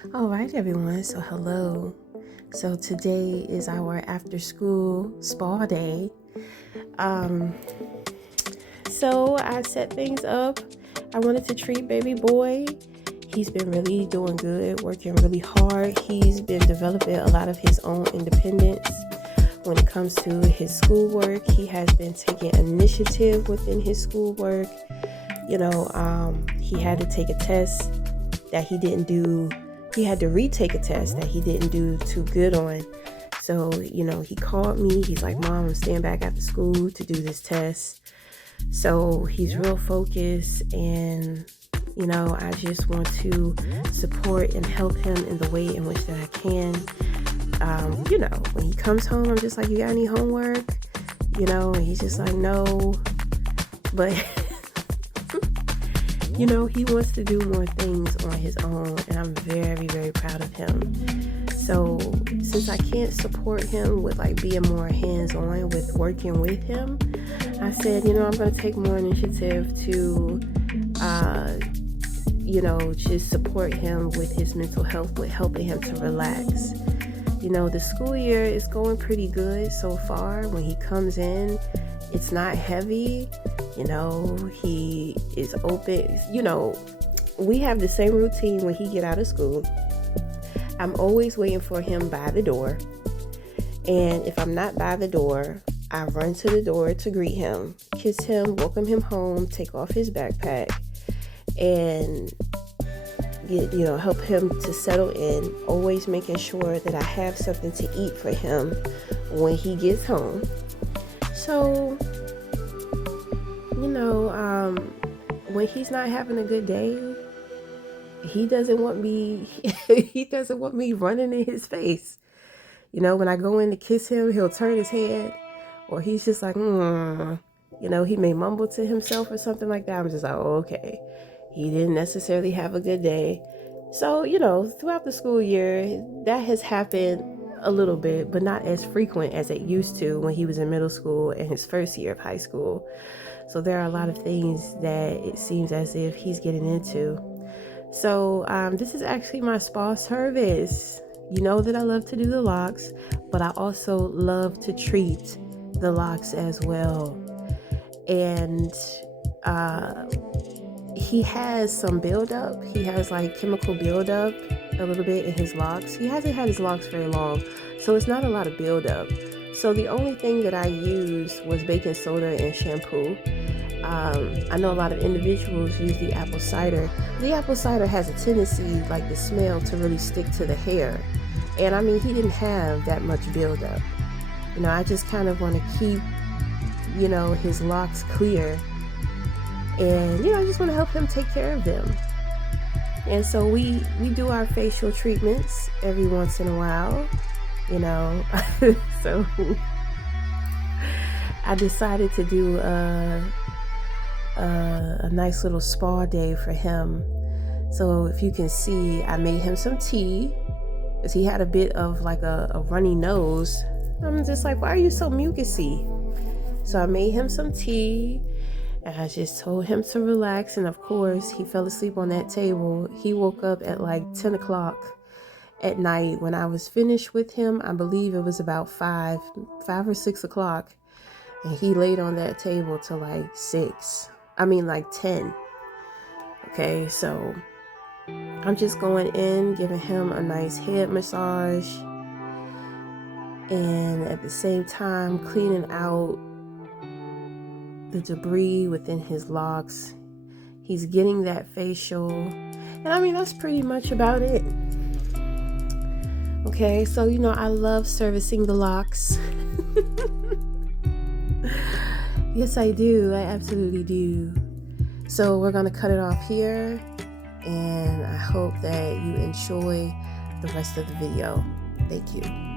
All right, everyone. So, hello. So, today is our after school spa day. Um, so, I set things up. I wanted to treat baby boy. He's been really doing good, working really hard. He's been developing a lot of his own independence when it comes to his schoolwork. He has been taking initiative within his schoolwork. He had to take a test that he didn't do. He had to retake a test that he didn't do too good on. So, he called me. He's like, Mom, I'm staying back after school to do this test. So he's real focused, and, I just want to support and help him in the way in which that I can. When he comes home, I'm just like, you got any homework? And he's just like, no. But he wants to do more things on his own, and I'm very, very proud of him. So since I can't support him with being more hands-on with working with him, I said, I'm going to take more initiative to, just support him with his mental health, with helping him to relax. The school year is going pretty good so far. When he comes in, it's not heavy. He is open. We have the same routine when he get out of school. I'm always waiting for him by the door. And if I'm not by the door, I run to the door to greet him, kiss him, welcome him home, take off his backpack, and help him to settle in, always making sure that I have something to eat for him when he gets home. So, when he's not having a good day, he doesn't want me running in his face. When I go in to kiss him, he'll turn his head, or he's just like, he may mumble to himself or something like that. I'm just like, oh, okay. He didn't necessarily have a good day. So, throughout the school year, that has happened a little bit, but not as frequent as it used to when he was in middle school and his first year of high school. So there are a lot of things that it seems as if he's getting into. So this is actually my spa service. You know that I love to do the locks, but I also love to treat the locks as well. And he has some buildup. He has chemical buildup a little bit in his locks. He hasn't had his locks very long, so it's not a lot of buildup. So the only thing that I used was baking soda and shampoo. I know a lot of individuals use the apple cider. The apple cider has a tendency, the smell, to really stick to the hair. And he didn't have that much buildup. I just kind of want to keep, his locks clear. And, I just want to help him take care of them. And so we do our facial treatments every once in a while, So I decided to do a nice little spa day for him. So if you can see, I made him some tea because he had a bit of a runny nose. I'm just like, why are you so mucusy? So I made him some tea, and I just told him to relax. And of course, he fell asleep on that table. He woke up at 10 o'clock at night. When I was finished with him, I believe it was about 5 or 6 o'clock. And he laid on that table till 10. Okay, so I'm just going in, giving him a nice head massage, and at the same time cleaning out the debris within his locks. He's getting that facial, and that's pretty much about it. Okay, so I love servicing the locks. Yes, I do. I absolutely do. So we're going to cut it off here, and I hope that you enjoy the rest of the video. Thank you.